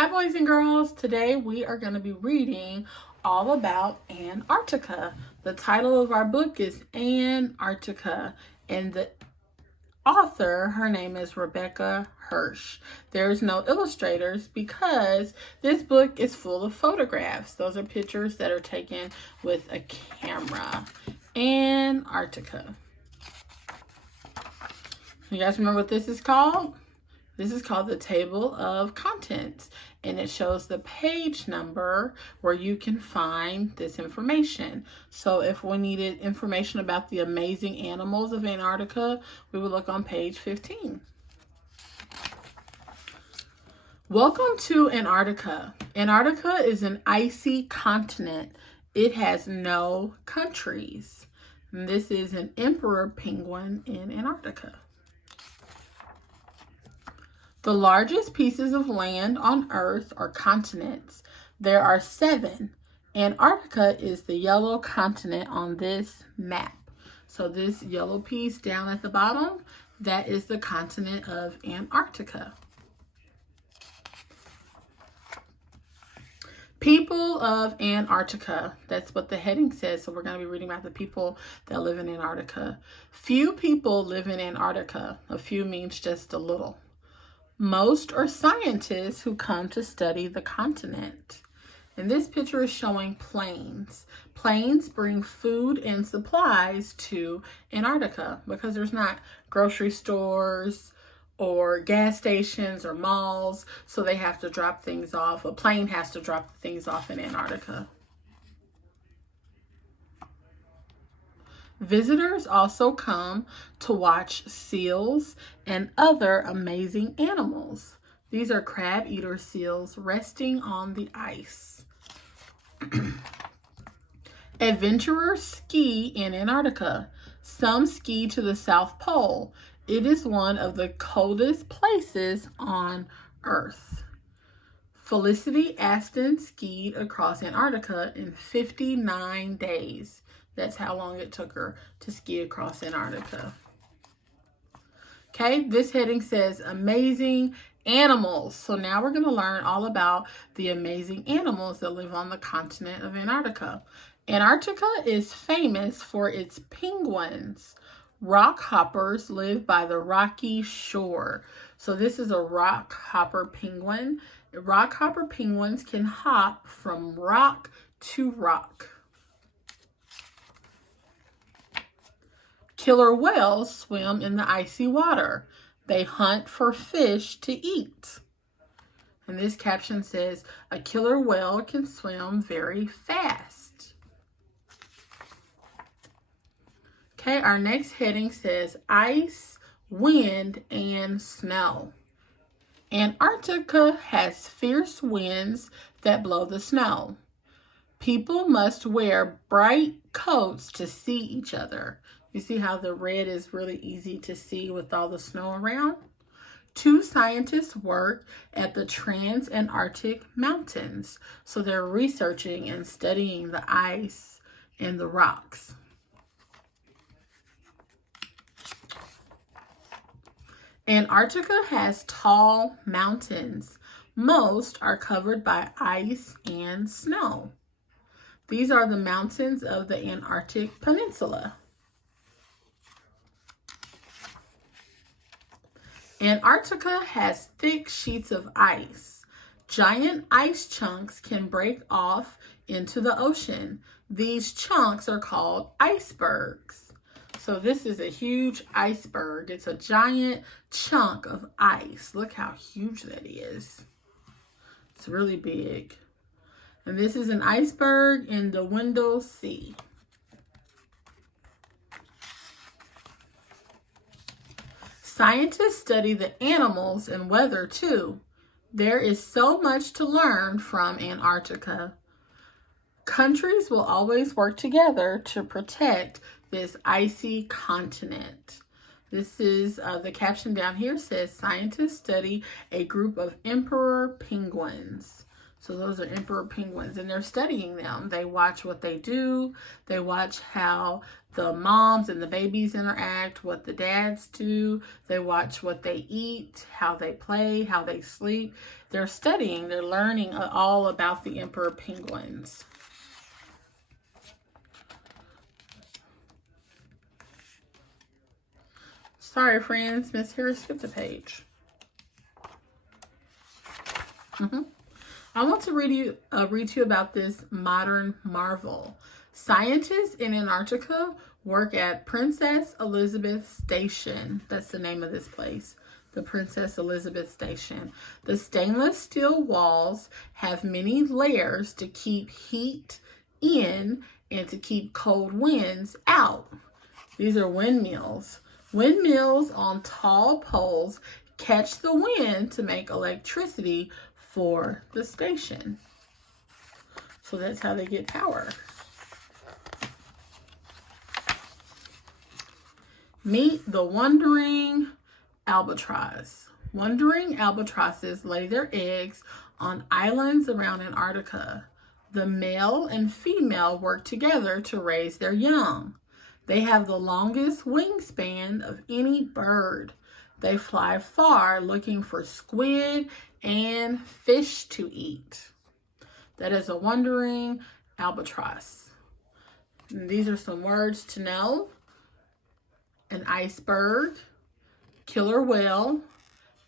Hi boys and girls, today we are going to be reading all about Antarctica. The title of our book is Antarctica and the author, her name is Rebecca Hirsch. There's no illustrators because this book is full of photographs. Those are pictures that are taken with a camera. Antarctica. You guys remember what this is called? This is called the table of contents, and it shows the page number where you can find this information. So if we needed information about the amazing animals of Antarctica, we would look on page 15. Welcome to Antarctica. Antarctica is an icy continent. It has no countries. And this is an emperor penguin in Antarctica. The largest pieces of land on Earth are continents. There are 7. Antarctica is the yellow continent on this map. So this yellow piece down at the bottom, that is the continent of Antarctica. People of Antarctica. That's what the heading says. So we're going to be reading about the people that live in Antarctica. Few people live in Antarctica. A few means just a little. Most are scientists who come to study the continent. And this picture is showing planes. Planes bring food and supplies to Antarctica because there's not grocery stores or gas stations or malls, so they have to drop things off. A plane has to drop things off in Antarctica. Visitors also come to watch seals and other amazing animals. These are crab-eater seals resting on the ice. Adventurers ski in Antarctica. Some ski to the South Pole. It is one of the coldest places on Earth. Felicity Aston skied across Antarctica in 59 days. That's how long it took her to ski across Antarctica. Okay, this heading says amazing animals. So now we're going to learn all about the amazing animals that live on the continent of Antarctica. Antarctica is famous for its penguins. Rock hoppers live by the rocky shore. So this is a rock hopper penguin. Rock hopper penguins can hop from rock to rock. Killer whales swim in the icy water. They hunt for fish to eat. And this caption says, a killer whale can swim very fast. Okay, our next heading says ice, wind, and snow. Antarctica has fierce winds that blow the snow. People must wear bright coats to see each other. You see how the red is really easy to see with all the snow around? 2 scientists work at the Trans-Antarctic Mountains. So they're researching and studying the ice and the rocks. Antarctica has tall mountains. Most are covered by ice and snow. These are the mountains of the Antarctic Peninsula. Antarctica has thick sheets of ice. Giant ice chunks can break off into the ocean. These chunks are called icebergs. So this is a huge iceberg. It's a giant chunk of ice. Look how huge that is. It's really big. And this is an iceberg in the Weddell Sea. Scientists study the animals and weather too. There is so much to learn from Antarctica. Countries will always work together to protect this icy continent. This is the caption down here says scientists study a group of emperor penguins. So those are emperor penguins, and they're studying them. They watch what they do. They watch how the moms and the babies interact, what the dads do. They watch what they eat, how they play, how they sleep. They're studying, they're learning all about the emperor penguins. Sorry, friends, Miss Hirsch skipped a page. I want to read to you about this modern marvel. Scientists in Antarctica work at Princess Elizabeth Station. That's the name of this place, the Princess Elizabeth Station. The stainless steel walls have many layers to keep heat in and to keep cold winds out. These are windmills. Windmills on tall poles catch the wind to make electricity for the station. So that's how they get power. Meet the wandering albatross. Wandering albatrosses lay their eggs on islands around Antarctica. The male and female work together to raise their young. They have the longest wingspan of any bird. They fly far looking for squid and fish to eat. That is a wandering albatross. And these are some words to know. An iceberg, killer whale,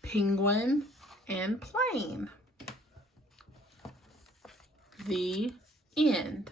penguin, and plane. The end.